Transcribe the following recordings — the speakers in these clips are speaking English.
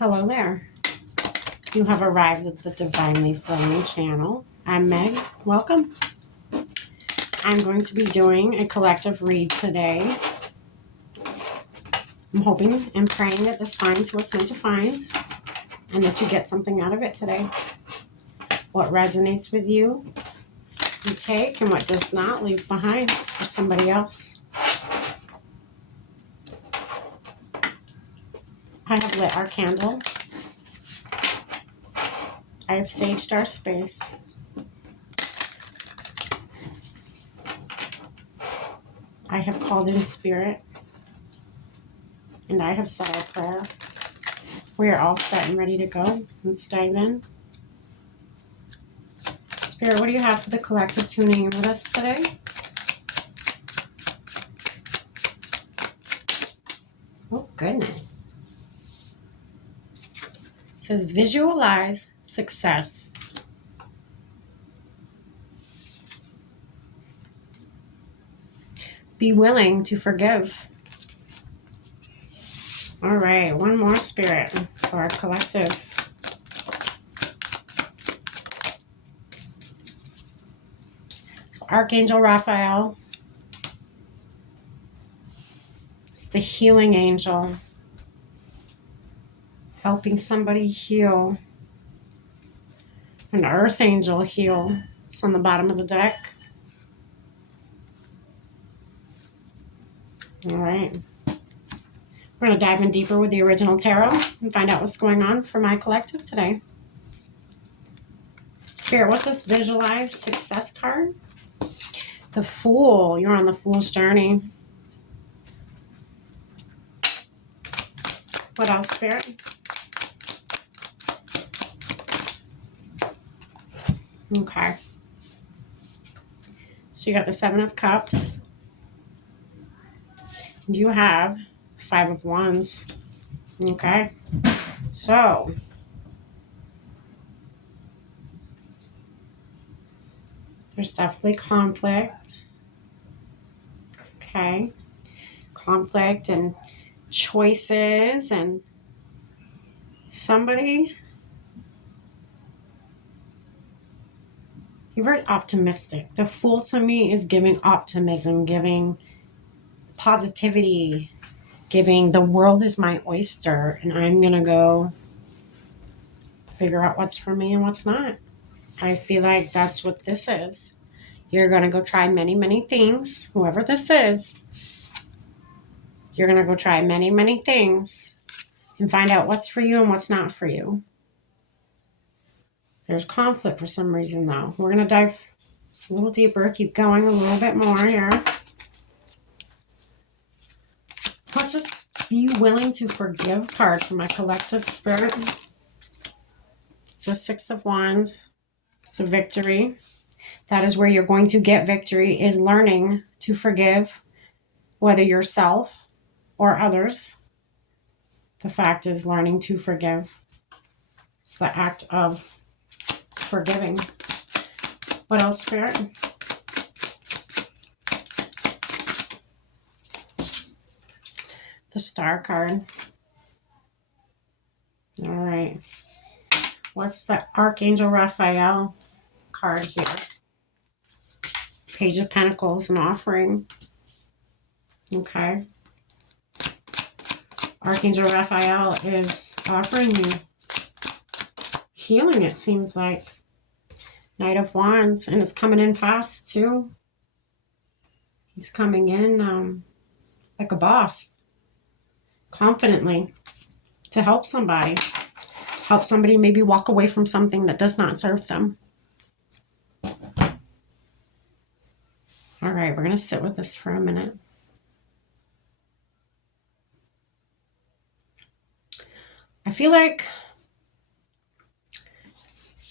Hello there. You have arrived at the Divinely Flowing channel. I'm Meg. Welcome. I'm going to be doing a collective read today. I'm hoping and praying that this finds what's meant to find and that you get something out of it today. What resonates with you, you take, and what does not, leave behind for somebody else. I have lit our candle. I have saged our space. I have called in spirit. And I have said our prayer. We are all set and ready to go. Let's dive in. Spirit, what do you have for the collective tuning in with us today? Oh, goodness. It says, visualize success. Be willing to forgive. All right, one more, Spirit, for our collective. So Archangel Raphael. It's the healing angel. Helping somebody heal. An earth angel heal. It's on the bottom of the deck. All right. We're going to dive in deeper with the original tarot and find out what's going on for my collective today. Spirit, what's this visualize success card? The Fool. You're on the Fool's journey. What else, Spirit? Okay. So you got the Seven of Cups. And you have Five of Wands. Okay. So there's definitely conflict. Okay. Conflict and choices, and somebody, you're very optimistic. The Fool to me is giving optimism, giving positivity, giving the world is my oyster and I'm going to go figure out what's for me and what's not. I feel like that's what this is. You're going to go try many, many things. Whoever this is, you're going to go try many, many things and find out what's for you and what's not for you. There's conflict for some reason, though. We're going to dive a little deeper, keep going a little bit more here. What's this be willing to forgive card for my collective, Spirit? It's a Six of Wands. It's a victory. That is where you're going to get victory, is learning to forgive, whether yourself or others. The fact is learning to forgive. It's the act of forgiving. What else, Spirit? The Star card. All right. What's the Archangel Raphael card here? Page of Pentacles, an offering. Okay. Archangel Raphael is offering you healing, it seems like. Knight of Wands, and it's coming in fast too. He's coming in like a boss, confidently, to help somebody. Help somebody maybe walk away from something that does not serve them. All right, we're going to sit with this for a minute. I feel like,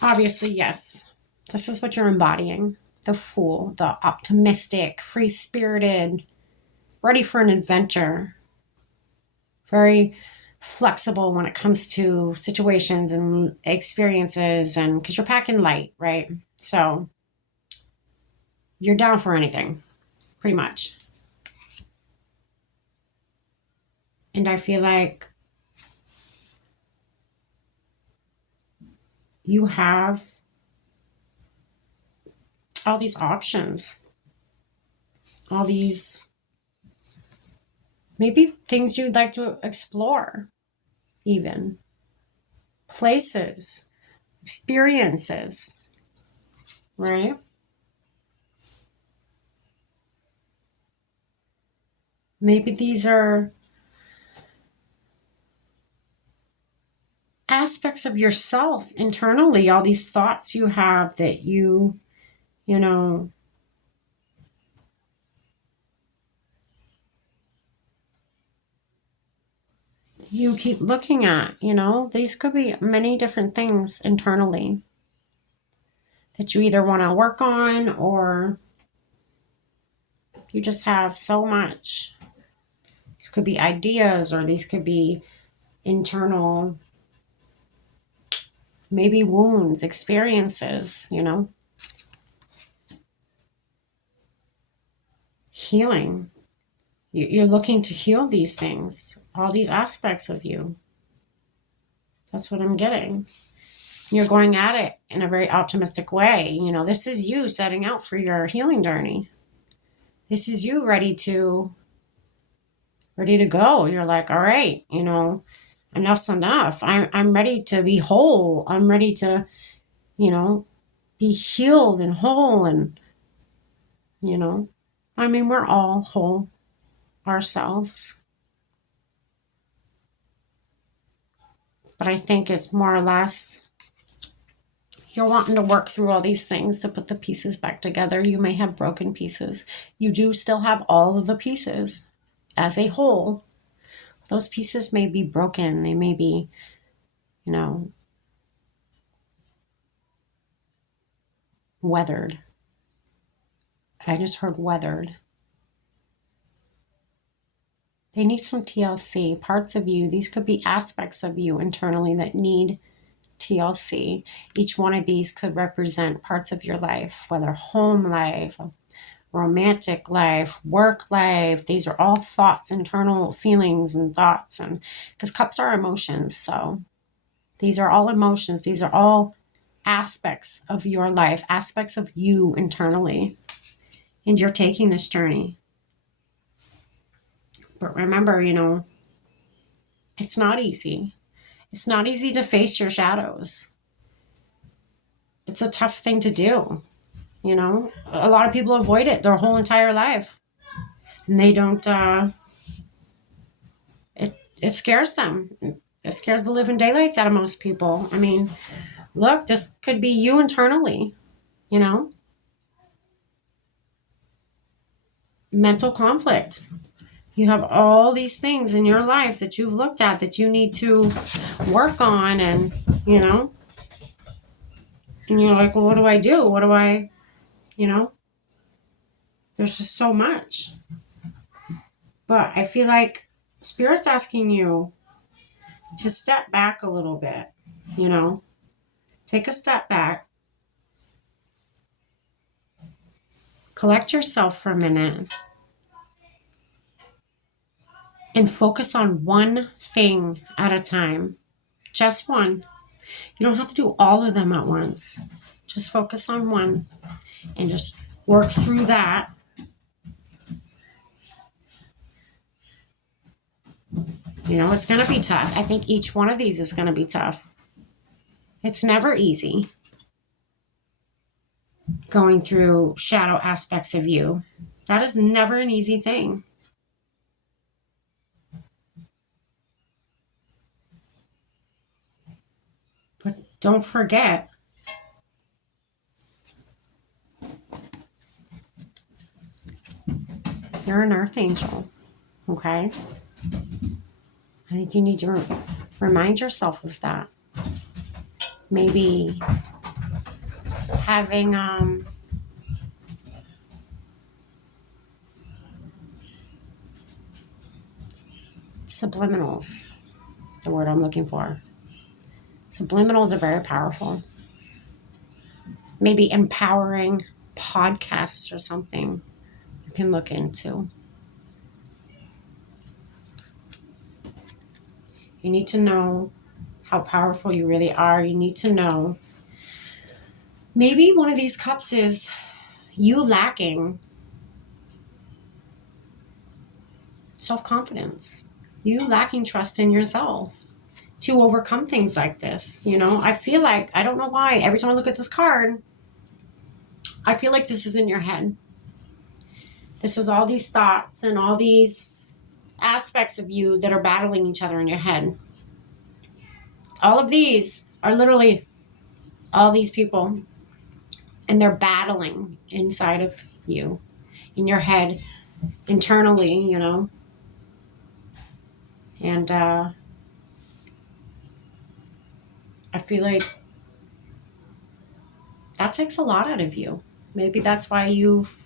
obviously, yes, this is what you're embodying. The Fool, the optimistic, free-spirited, ready for an adventure. Very flexible when it comes to situations and experiences, and because you're packing light, right? So you're down for anything, pretty much. And I feel like you have all these options, all these maybe things you'd like to explore, even places, experiences, right? Maybe these are aspects of yourself internally, all these thoughts you have that you know, you keep looking at, these could be many different things internally that you either want to work on or you just have so much. These could be ideas or these could be internal, maybe wounds, experiences, healing. You're looking to heal these things, all these aspects of you. That's what I'm getting. You're going at it in a very optimistic way. This is you setting out for your healing journey. This is you ready to go. You're like, all right, enough's enough. I'm ready to be whole. I'm ready to, be healed and whole. And, we're all whole ourselves. But I think it's more or less you're wanting to work through all these things to put the pieces back together. You may have broken pieces. You do still have all of the pieces as a whole. Those pieces may be broken. They may be, weathered. I just heard weathered. They need some TLC. Parts of you, these could be aspects of you internally that need TLC. Each one of these could represent parts of your life, whether home life, romantic life, work life. These are all thoughts, internal feelings and thoughts. And because cups are emotions. So these are all emotions. These are all aspects of your life, aspects of you internally. And you're taking this journey. But remember, it's not easy. It's not easy to face your shadows. It's a tough thing to do. A lot of people avoid it their whole entire life. And they don't, it scares them. It scares the living daylights out of most people. Look, this could be you internally, mental conflict. You have all these things in your life that you've looked at that you need to work on and, and you're like, well, what do I do? What do I, there's just so much. But I feel like Spirit's asking you to step back a little bit, take a step back, collect yourself for a minute, and focus on one thing at a time. Just one. You don't have to do all of them at once. Just focus on one and just work through that. It's going to be tough. I think each one of these is going to be tough. It's never easy going through shadow aspects of you. That is never an easy thing. But don't forget, you're an earth angel, okay? I think you need to remind yourself of that. Maybe having subliminals is the word I'm looking for. Subliminals are very powerful. Maybe empowering podcasts or something you can look into. You need to know how powerful you really are. You need to know Maybe one of these cups is you lacking self-confidence, you lacking trust in yourself to overcome things like this. I feel like, I don't know why, every time I look at this card, I feel like this is in your head. This is all these thoughts and all these aspects of you that are battling each other in your head. All of these are literally all these people, and they're battling inside of you, in your head, internally, And I feel like that takes a lot out of you. Maybe that's why you've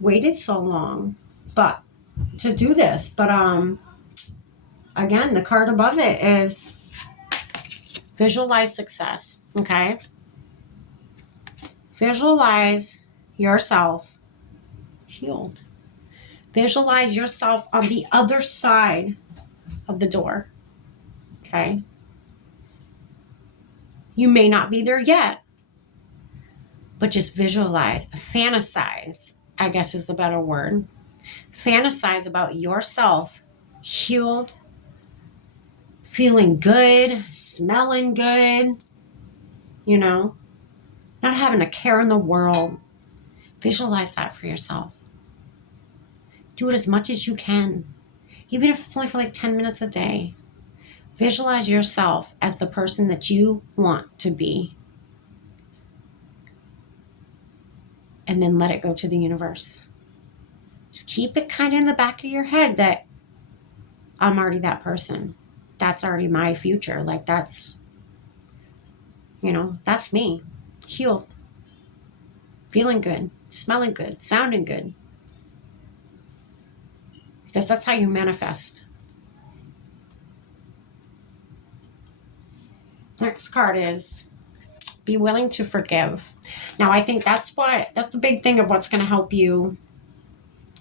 waited so long, but to do this. But again, the card above it is visualize success. Okay, visualize yourself healed. Visualize yourself on the other side of the door. Okay, you may not be there yet, but just visualize, fantasize, I guess is the better word. Fantasize about yourself healed, feeling good, smelling good, not having a care in the world. Visualize that for yourself. Do it as much as you can, even if it's only for like 10 minutes a day. Visualize yourself as the person that you want to be. And then let it go to the universe. Just keep it kind of in the back of your head that I'm already that person. That's already my future. Like that's me. Healed. Feeling good. Smelling good. Sounding good. Because that's how you manifest. Next card is be willing to forgive. Now, I think that's the big thing of what's going to help you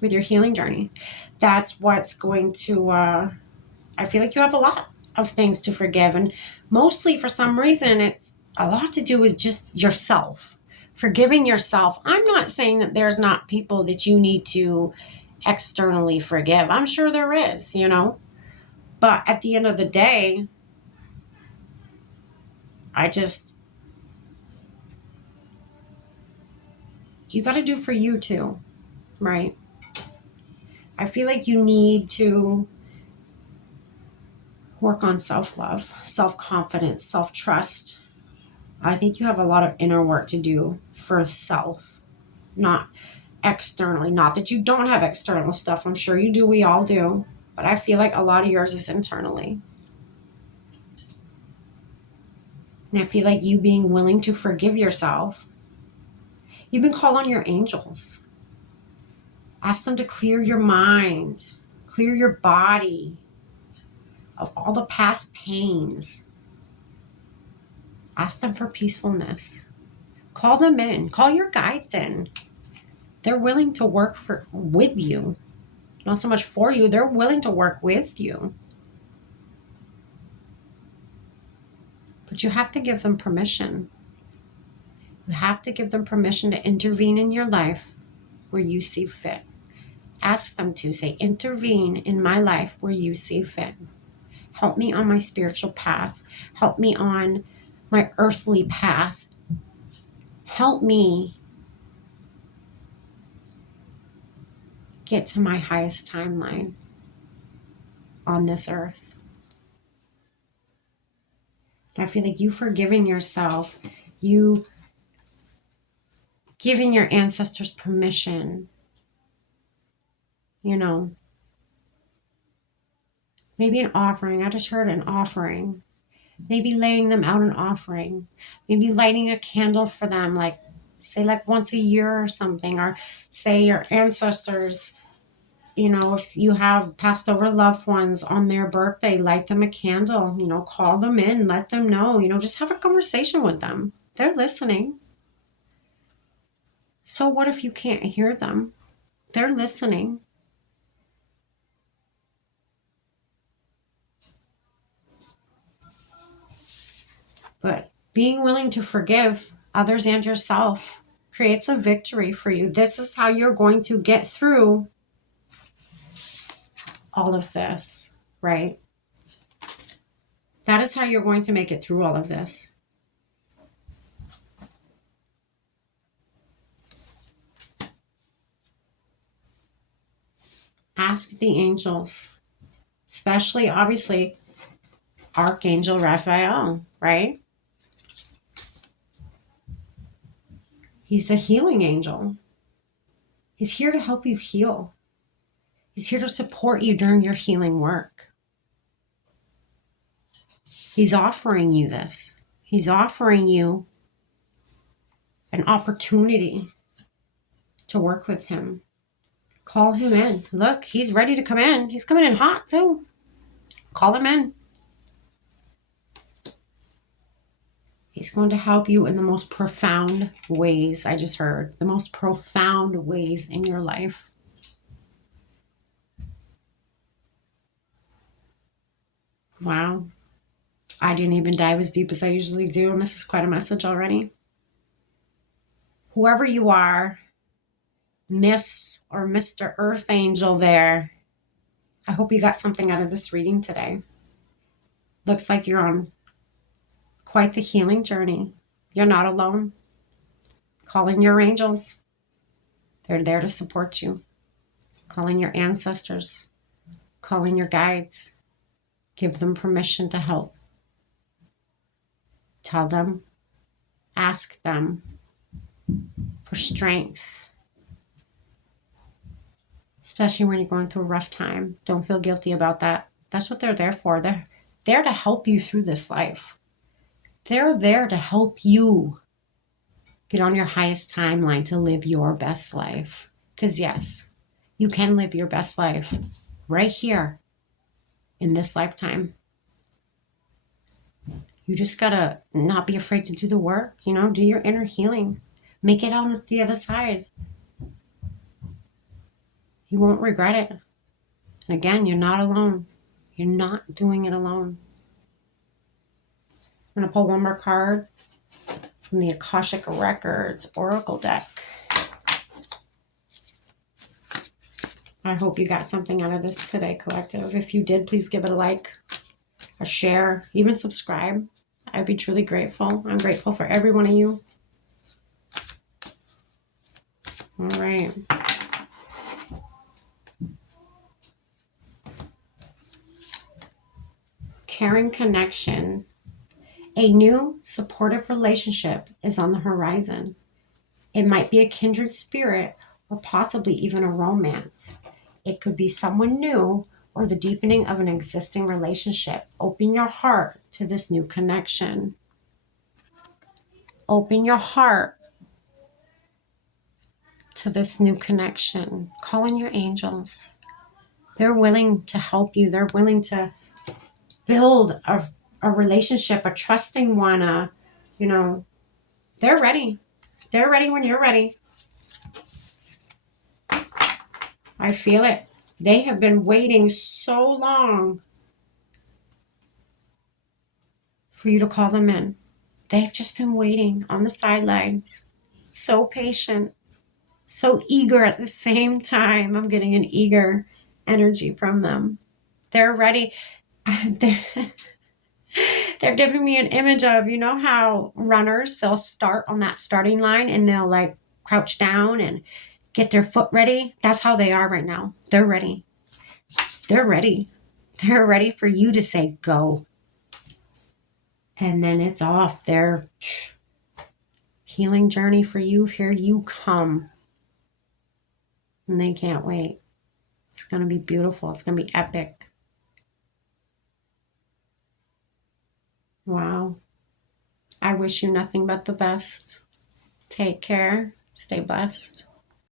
with your healing journey. That's what's going to, I feel like you have a lot of things to forgive. And mostly for some reason, it's a lot to do with just yourself. Forgiving yourself. I'm not saying that there's not people that you need to externally forgive. I'm sure there is, But at the end of the day, you got to do for you too, right? I feel like you need to work on self-love, self-confidence, self-trust. I think you have a lot of inner work to do for self, not externally. Not that you don't have external stuff. I'm sure you do. We all do. But I feel like a lot of yours is internally. And I feel like you being willing to forgive yourself. Even call on your angels. Ask them to clear your mind, clear your body of all the past pains. Ask them for peacefulness. Call them in. Call your guides in. They're willing to work with you. Not so much for you. They're willing to work with you. But you have to give them permission. You have to give them permission to intervene in your life where you see fit. Ask them to say, intervene in my life where you see fit. Help me on my spiritual path. Help me on my earthly path. Help me get to my highest timeline on this earth. And I feel like you forgiving yourself, you giving your ancestors permission, maybe an offering. I just heard an offering. Maybe laying them out an offering. Maybe lighting a candle for them, like say like once a year or something, or say your ancestors, if you have passed over loved ones on their birthday, light them a candle, call them in, let them know, just have a conversation with them. They're listening. So what if you can't hear them? They're listening. But being willing to forgive others and yourself, creates a victory for you. This is how you're going to get through all of this, right? That is how you're going to make it through all of this. Ask the angels, especially, obviously, Archangel Raphael, right? He's a healing angel. He's here to help you heal. He's here to support you during your healing work. He's offering you this. He's offering you an opportunity to work with him. Call him in. Look, he's ready to come in. He's coming in hot too. Call him in. He's going to help you in the most profound ways. I just heard the most profound ways in your life. Wow. I didn't even dive as deep as I usually do, and this is quite a message already. Whoever you are, Miss or Mr. Earth Angel there, I hope you got something out of this reading today. Looks like you're on quite the healing journey. You're not alone. Call in your angels. They're there to support you. Call in your ancestors. Call in your guides. Give them permission to help. Tell them, ask them for strength. Especially when you're going through a rough time. Don't feel guilty about that. That's what they're there for. They're there to help you through this life. They're there to help you get on your highest timeline to live your best life. Because yes, you can live your best life right here in this lifetime. You just gotta not be afraid to do the work, do your inner healing. Make it out the other side. You won't regret it. And again, you're not alone. You're not doing it alone. I'm going to pull one more card from the Akashic Records Oracle deck. I hope you got something out of this today, collective. If you did, please give it a like, a share, even subscribe. I'd be truly grateful. I'm grateful for every one of you. All right. Caring connection. A new supportive relationship is on the horizon. It might be a kindred spirit or possibly even a romance. It could be someone new or the deepening of an existing relationship. Open your heart to this new connection. Open your heart to this new connection. Call in your angels. They're willing to help you. They're willing to build a relationship, a trusting one, they're ready. They're ready when you're ready. I feel it. They have been waiting so long for you to call them in. They've just been waiting on the sidelines. So patient, so eager at the same time. I'm getting an eager energy from them. They're ready. They're giving me an image of, how runners, they'll start on that starting line and they'll like crouch down and get their foot ready. That's how they are right now. They're ready. They're ready. They're ready for you to say go. And then it's off. Their healing journey for you. Here you come. And they can't wait. It's going to be beautiful. It's going to be epic. Wow. I wish you nothing but the best. Take care. Stay blessed.